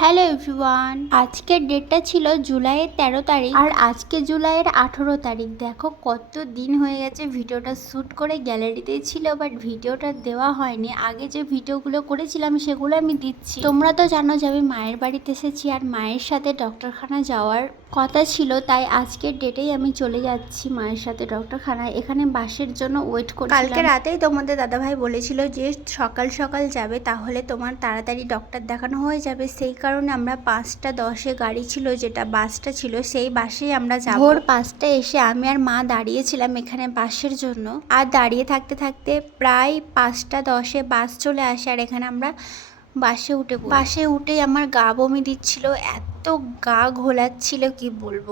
Hello everyone, আজকের ডেটটা ছিল জুলাইয়ের তেরো তারিখ আর আজকে জুলাইয়ের আঠেরো তারিখ। দেখো কত দিন হয়ে গেছে ভিডিওটা শ্যুট করে গ্যালারিতেই ছিল বাট ভিডিওটা দেওয়া হয়নি। আগে যে ভিডিওগুলো করেছিলাম সেগুলো আমি দিচ্ছি। তোমরা তো জানো যে আমি মায়ের বাড়িতে এসেছি আর মায়ের সাথে ডক্টরখানা যাওয়ার কথা ছিল, তাই আজকের ডেটেই আমি চলে যাচ্ছি মায়ের সাথে ডক্টরখানায়। এখানে বাসের জন্য ওয়েট করি কালকে রাতেই তোমাদের দাদাভাই বলেছিল যে সকাল সকাল যাবে, তাহলে তোমার তাড়াতাড়ি ডক্টর দেখানো হয়ে যাবে। সেই কারণে আমরা পাঁচটা দশে গাড়ি ছিল যেটা বাসটা ছিল সেই বাসেই আমরা যাব। ভোর পাঁচটা এসে আমি আর মা দাঁড়িয়েছিলাম এখানে বাসের জন্য। আর দাঁড়িয়ে থাকতে থাকতে প্রায় পাঁচটা দশে বাস চলে আসে আর এখানে আমরা বাসে উঠে। বাসে উঠে আমার গা বমি দিচ্ছিল এত গা ঘোলাচ্ছিল কি বলব।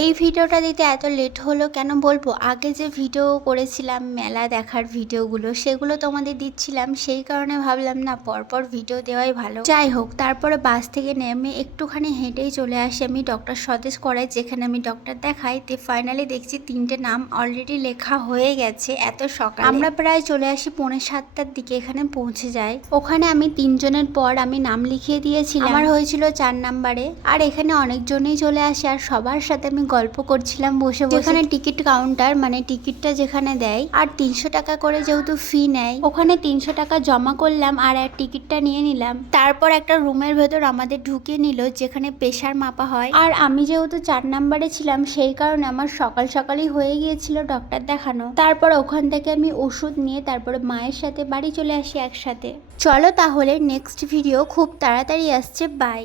এই ভিডিওটা দিতে এত লেট হলো কেন বলব? আগে যে ভিডিও করেছিলাম, মেলা দেখার ভিডিওগুলো সেগুলো তোমাদের দিচ্ছিলাম। সেই কারণে ভাবলাম, না, পরপর ভিডিও দেওয়াই ভালো। যাই হোক, তারপরে বাস থেকে নেমে একটুখানি হেঁটেই চলে আসি আমি ডক্টর সতেজ করাই, যেখানে আমি ডক্টর দেখাই। তে ফাইনালি দেখছি তিনটে নাম অলরেডি লেখা হয়ে গেছে এত সকাল। আমরা প্রায় চলে আসি পৌনে সাতটার দিকে, এখানে পৌঁছে যাই। ওখানে আমি তিনজনের পর আমি নাম লিখিয়ে দিয়েছিলাম। আমার হয়েছিল চার নাম্বারে আর এখানে অনেকজনই চলে আসে, আর সবার সাথে আমি গল্প করছিলাম বসে বসে। যেখানে টিকিট কাউন্টার মানে টিকিটটা যেখানে দেয়, আর তিনশো টাকা করে যেহেতু ফি নেয়, ওখানে তিনশো টাকা জমা করলাম আর এক টিকিটটা নিয়ে নিলাম। তারপর একটা রুমের ভেতর আমাদের ঢুকিয়ে নিল, যেখানে প্রেশার মাপা হয়। আর আমি যেহেতু চার নাম্বারে ছিলাম, সেই কারণে আমার সকাল সকালই হয়ে গিয়েছিল ডক্টর দেখানো। তারপর ওখান থেকে আমি ওষুধ নিয়ে তারপরে মায়ের সাথে বাড়ি চলে আসি একসাথে। চলো তাহলে নেক্সট ভিডিও খুব তাড়াতাড়ি আসছে বাই